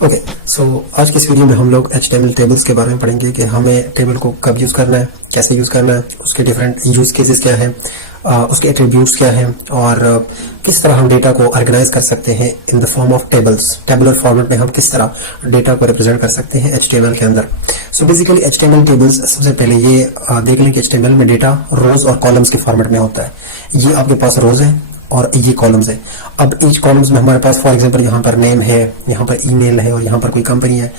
Okay, सो आज की इस वीडियो में हम लोग HTML टेबल्स के बारे में पढ़ेंगे कि हमें टेबल को कब यूज़ करना है, कैसे यूज़ करना है, उसके डिफरेंट यूज़ केसेस क्या हैं, उसके एट्रीब्यूट्स क्या हैं और किस तरह हम डेटा को ऑर्गेनाइज कर सकते हैं in the form of tables. Tabular format में हम किस तरह डेटा को रिप्रेजेंट कर सकते हैं HTML के अंदर। सो बेसिकली HTML टेबल्स, सबसे पहले ये देख लें कि HTML में डेटा रोज और कॉलम्स के फॉर्मेट में होता है। ये आपके पास रोज है और ये कॉलम्स है। अब ईच कॉलम्स में हमारे पास फॉर एग्जांपल यहाँ पर नेम है, यहाँ पर ईमेल है और यहाँ पर कोई कंपनी है।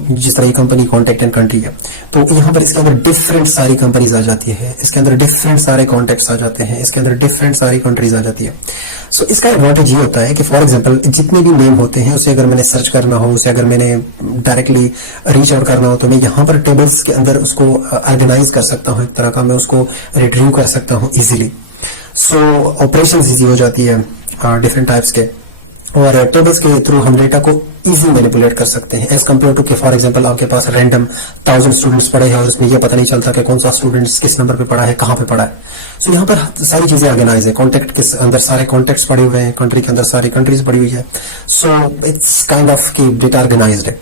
जिस तरह ये कंपनी कॉन्टैक्ट एंड कंट्री है, तो यहाँ पर इसके अंदर डिफरेंट सारी कंपनीज आ जाती है, इसके अंदर डिफरेंट सारे कॉन्टैक्ट्स आ जाते हैं, इसके अंदर डिफरेंट सारी कंट्रीज आ जाती है। सो इसका एडवांटेज ये होता है कि फॉर एग्जांपल जितने भी नेम होते हैं उसे अगर मैंने सर्च करना हो, उसे अगर मैंने डायरेक्टली रीच आउट करना हो, तो मैं यहाँ पर टेबल्स के अंदर उसको ऑर्गेनाइज कर सकता हूँ, एक तरह का मैं उसको रिट्रीव कर सकता हूँ इजीली। सो ऑपरेशंस इजी हो जाती है डिफरेंट टाइप्स के, और टेबल्स के थ्रू हम डेटा को इजी मैनिपुलेट कर सकते हैं एज कम्पेयर टू कि फॉर एग्जांपल आपके पास रैंडम 1000 स्टूडेंट्स पढ़े हैं और उसमें यह पता नहीं चलता कि कौन सा स्टूडेंट्स किस नंबर पे पढ़ा है, कहाँ पे पढ़ा है। सो यहाँ पर सारी चीजें ऑर्गेनाइज है, कॉन्टैक्ट के अंदर सारे कॉन्टैक्ट्स पड़े हुए हैं, कंट्री के अंदर सारी कंट्रीज पड़ी हुई है। सो इट्स काइंड ऑफ की डेटा ऑर्गेनाइज्ड है।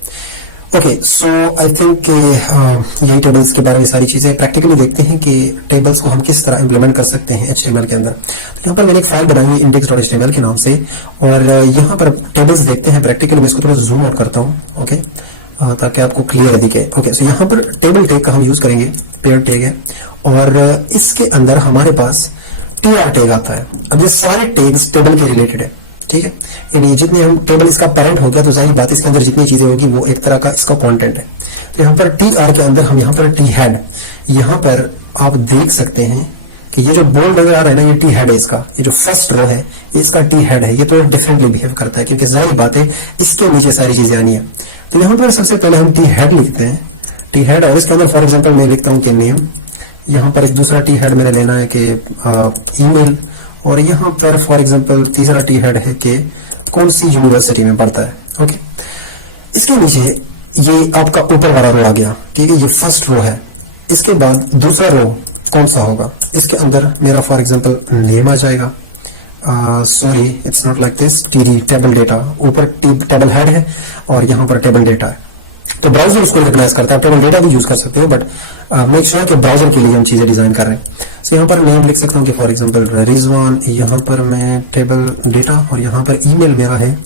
ओके, सो आई थिंक यही टेबल्स के बारे में सारी चीजें प्रैक्टिकली देखते हैं कि टेबल्स को हम किस तरह इंप्लीमेंट कर सकते हैं HTML के अंदर। तो यहाँ पर मैंने एक फाइल बनाई है index.html के नाम से, और यहाँ पर टेबल्स देखते हैं प्रैक्टिकली। मैं इसको थोड़ा जूम आउट करता हूँ, ओके, ताकि आपको क्लियर दिखे। ओके, सो यहाँ पर टेबल टैग का हम यूज करेंगे, पेयर टैग है, और इसके अंदर हमारे पास tr टैग आता है। अब ये सारे टैग्स टेबल के रिलेटेड है, ठीक है, यानी जितने हम टेबल इसका पेरेंट हो गया तो जाहिर बात इसके अंदर जितनी चीजें होगी वो एक तरह का इसका कंटेंट है। तो यहाँ पर tr के अंदर हम यहाँ पर t हेड, यहाँ पर आप देख सकते हैं कि ये जो बोल्ड नजर आ रहा है ना, ये t हेड है इसका। ये जो फर्स्ट रो है ये इसका t हेड है। ये तो डिफरेंटली बिहेव करता है क्योंकि जाहिर बात है इसके नीचे सारी चीजें आनी है। तो यहाँ पर सबसे पहले हम t हेड लिखते हैं, t हेड, और इसके अंदर फॉर एग्जाम्पल मैं लिखता हूँ कि नेम। यहाँ पर एक दूसरा t हेड मैंने लेना है कि ईमेल, और यहाँ पर फॉर एग्जांपल तीसरा टी हेड है कि कौन सी यूनिवर्सिटी में पढ़ता है। ओके, इसके नीचे ये आपका ऊपर वाला रो आ गया, ठीक है, ये फर्स्ट रो है। इसके बाद दूसरा रो कौन सा होगा, इसके अंदर मेरा फॉर एग्जांपल नेम आ जाएगा। Sorry, it's not like this, TD table data, ऊपर टेबल हेड है और यहाँ पर टेबल डेटा है। तो ब्राउजर उसको रिकॉग्नाइज करता है। टेबल डेटा भी यूज कर सकते हो, बट मेक श्योर कि ब्राउजर के लिए हम चीजें डिजाइन कर रहे हैं। सो यहाँ पर नेम लिख सकता हूँ कि फॉर एग्जांपल रिजवान, यहाँ पर मैं टेबल डेटा, और यहाँ पर ईमेल मेरा है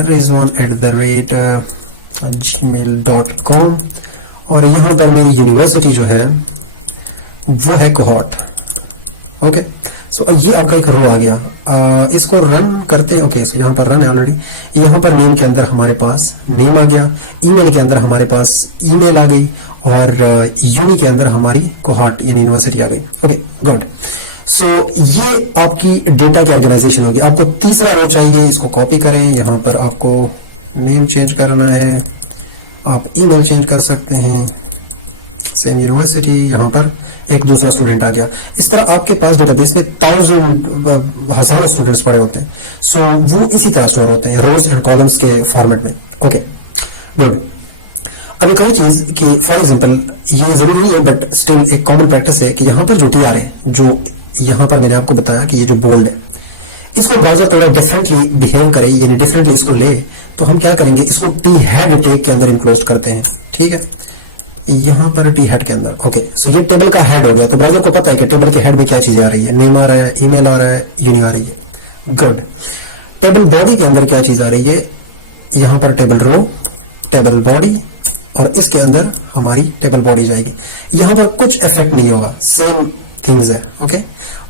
rizwan@gmail.com, और यहाँ पर मेरी यूनिवर्सिटी जो है वो है कोहॉट। ओके, सो ये आपका एक रो आ गया। इसको रन करते हैं। ओके, सो यहाँ पर रन है ऑलरेडी। यहाँ पर नेम के अंदर हमारे पास नेम आ गया, ईमेल के अंदर हमारे पास ईमेल आ गई, और यूनी के अंदर हमारी कोहॉट यानी यूनिवर्सिटी आ गई। Okay, good. सो ये आपकी डेटा की ऑर्गेनाइजेशन होगी। आपको तीसरा रो चाहिए, इसको कॉपी करें। यहाँ पर आपको नेम चेंज करना है, आप ईमेल चेंज कर सकते हैं, सेम यूनिवर्सिटी, यहाँ पर एक दूसरा स्टूडेंट आ गया। इस तरह आपके पास डेटाबेस में हजारों स्टूडेंट्स पड़े होते हैं। सो वो इसी तरह स्टोर होते हैं रोज एंड कॉलम्स के फॉर्मेट में। Okay, good. अब एक और चीज कि फॉर एग्जांपल ये जरूरी नहीं है, बट स्टिल एक कॉमन प्रैक्टिस है कि यहाँ पर जो टी आर है, जो यहाँ पर मैंने आपको बताया कि ये जो बोल्ड है, इसको ब्राउजर थोड़ा डिफरेंटली बिहेव करे, यानी डिफरेंटली इसको ले, तो हम क्या करेंगे, इसको टी हेड टैग के अंदर इंक्लोज करते हैं, ठीक है, यहाँ पर टी हेड के अंदर। ओके, सो ये टेबल का हेड हो गया। तो ब्राउजर को पता है कि टेबल के हेड में क्या चीजें आ रही है, नेम आ रहा है, ईमेल आ रहा है, यूनी आ रही है। गुड। टेबल बॉडी के अंदर क्या चीज आ रही है, यहाँ पर टेबल रो, टेबल बॉडी, और इसके अंदर हमारी टेबल बॉडी जाएगी। यहाँ पर कुछ इफेक्ट नहीं होगा, सेम थिंग्स है। ओके,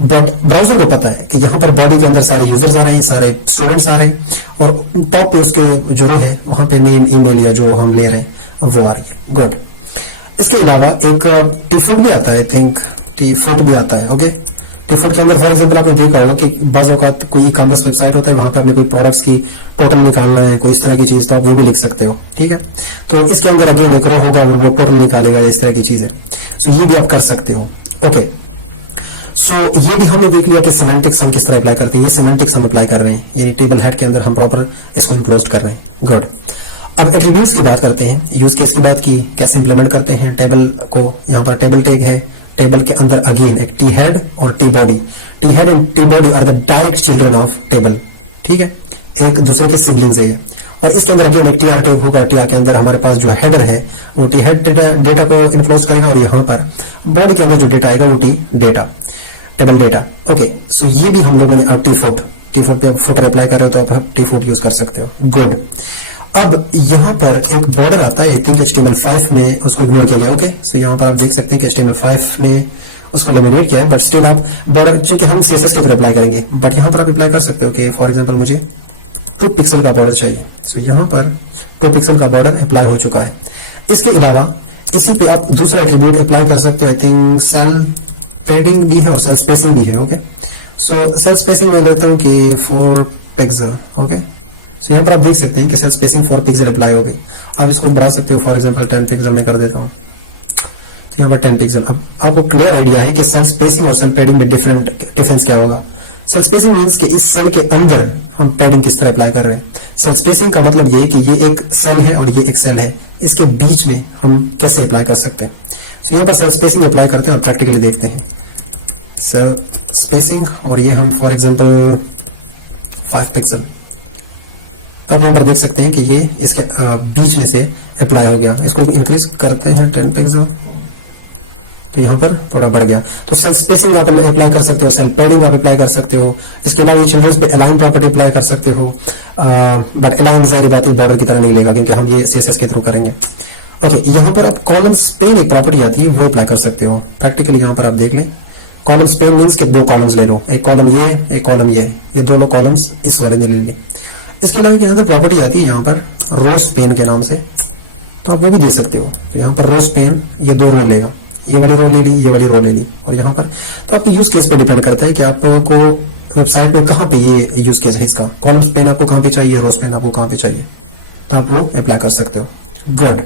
बट ब्राउजर को पता है कि यहाँ पर बॉडी के अंदर सारे यूजर्स आ रहे हैं, सारे स्टूडेंट्स आ रहे हैं, और टॉप पे उसके जो रो है वहां पे नेम, ईमेल या जो हम ले रहे हैं वो आ रही है। गुड। इसके अलावा एक टीफुट भी आता है, आई थिंक टीफुट भी आता है। ओके, टीफुट के अंदर फॉर एग्जांपल आपने देखा होगा कि बाज़ औक़ात कोई ई-कॉमर्स वेबसाइट होता है, वहां पे आपने कोई प्रोडक्ट्स की टोटल निकालना है, कोई इस तरह की चीज, तो आप वो भी लिख सकते हो, ठीक है। तो इसके अंदर अगेन एक रो होगा, वो टोटल निकालेगा, इस तरह की चीजें। सो ये भी आप कर सकते हो। ओके, सो ये भी हमने देख लिया कि सिमेंटिक्स हम किस तरह अप्लाई करते हैं। ये सिमेंटिक्स हम अप्लाई कर रहे हैं, यानी टेबल हेड के अंदर हम प्रॉपर इसको इंक्लोज कर रहे हैं। गुड। अब एट्रीब्यूट्स की बात करते हैं, यूज केस की बात की, कैसे इंप्लीमेंट करते हैं टेबल को। यहाँ पर टेबल टैग है, टेबल के अंदर अगेन एक टी हेड और T body. T head and T body are the direct children of table, ठीक है, एक दूसरे के सिबलिंग्स है ये। और इसके अंदर अगेन एक टीआर टैग होगा। टीआर के अंदर हमारे पास जो हेडर है वो टी हेड डेटा को इनक्लोज करेगा, और यहाँ पर बॉडी के अंदर जो डेटा आएगा वो T data table data. Okay, so ये भी हम लोगों ने अब टी फूट पे फुटर अप्लाई कर रहे हो तो आप टी फूट यूज कर सकते हो। गुड। अब यहाँ पर एक बॉर्डर आता है, आई थिंक HTML5 में उसको इग्नोर किया गया। ओके, सो यहाँ पर आप देख सकते हैं कि HTML5 ने उसको लेमिनेट किया है, बट स्टिल आप बॉर्डर, चूंकि हम CSS के ऊपर अप्लाई करेंगे, बट यहाँ पर आप अप्लाई कर सकते हो कि फॉर एग्जाम्पल मुझे 2 पिक्सल का बॉर्डर चाहिए। सो यहाँ पर 2 पिक्सल का बॉर्डर अप्लाई हो चुका है। इसके अलावा इसी पे आप दूसरा एट्रीब्यूट अप्लाई कर सकते हो, आई थिंक सेल पैडिंग भी है और सेल स्पेसिंग भी है। ओके, सो सेल स्पेसिंग मैं लेता हूँ कि 4 पिक्सल। ओके, सो यहाँ पर आप देख सकते हैं कि सेल स्पेसिंग 4 पिक्सल अप्लाई हो गई। आप इसको बढ़ा सकते हो, फॉर एग्जाम्पल 10 पिक्सल में कर देता हूँ, यहाँ पर 10 पिक्सल। अब आपको क्लियर आइडिया है कि सेल स्पेसिंग और सेल पैडिंग में डिफरेंस क्या होगा। सेल स्पेसिंग मीन्स कि इस सेल के अंदर हम पैडिंग किस तरह अप्लाई कर रहे हैं। सेल स्पेसिंग का मतलब ये है कि ये एक सेल है और ये एक सेल है, इसके बीच में हम कैसे अप्लाई कर सकते हैं। तो यहाँ पर सेल स्पेसिंग अप्लाई करते हैं और प्रैक्टिकली देखते हैं। सेल स्पेसिंग, और ये हम फॉर एग्जाम्पल 5 पिक्सल, अब यहाँ पर देख सकते हैं कि ये इसके बीच में से अप्लाई हो गया। इसको इंक्रीज करते हैं 10 पिक्सल, तो यहाँ पर थोड़ा बढ़ गया। तो सेल स्पेसिंग आप अप्लाई कर सकते हो, सेल पैडिंग आप अप्लाई कर सकते हो। इसके अलावा ये चिल्ड्रंस पे अलाइन प्रॉपर्टी अप्लाई कर सकते हो, बट अलाइन सारी बात बॉर्डर की तरह नहीं लेगा क्योंकि हम ये CSS के थ्रू करेंगे। ओके, यहाँ पर आप कॉलम स्पेन एक प्रॉपर्टी आती है, वो अप्लाई कर सकते हो। प्रैक्टिकली यहाँ पर आप देख लें, कॉलम स्पेन मीन्स के 2 कॉलम्स ले लो, एक कॉलम ये, एक कॉलम ये दोनों कॉलम्स इस वाले ने ले लिए। इसके अलावा यहाँ पर प्रॉपर्टी आती है यहाँ पर रो स्पेन के नाम से, तो आप वो भी दे सकते हो। तो यहाँ पर रो स्पेन ये 2 रो लेगा, ये वाली रो ले ली, ये वाली रो ले ली, और यहाँ पर तो आपके यूज केस पे डिपेंड करता है कि आपको वेबसाइट में कहाँ पे ये यूज केस है इसका। कॉलम स्पेन आपको कहाँ पे चाहिए, रो स्पेन आपको कहाँ पे चाहिए, तो आप वो अप्लाई कर सकते हो। गुड,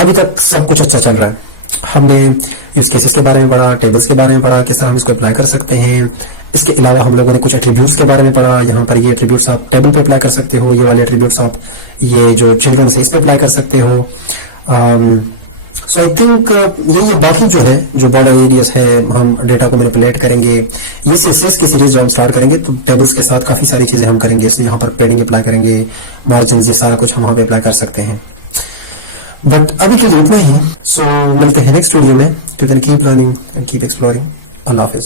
अभी तक सब कुछ अच्छा चल रहा है। हमने यूज केसेस के बारे में पढ़ा, टेबल्स के बारे में पढ़ा, किस तरह हम इसको अप्लाई कर सकते हैं। इसके अलावा हम लोगों ने कुछ एट्रीब्यूट्स के बारे में पढ़ा। यहाँ पर ये एट्रीब्यूट्स आप टेबल पे अप्लाई कर सकते हो, ये वाले एट्रीब्यूट्स आप ये जो चिल्ड्रन है इस पे अप्लाई कर सकते हो। सो आई थिंक ये बाकी जो है, जो बॉर्डर एरियाज है, हम डेटा को मैनिपुलेट करेंगे। ये CSS की सीरीज जो हम स्टार्ट करेंगे तो टेबल्स के साथ काफी सारी चीजें हम करेंगे। इसलिए यहाँ पर पैडिंग अप्लाई करेंगे, मार्जिन, ये सारा कुछ हम वहां पे अप्लाई कर सकते हैं। बट अभी के लिए इतना ही। सो मिलते हैं नेक्स्ट वीडियो में। Keep learning and keep exploring. Allah Hafiz.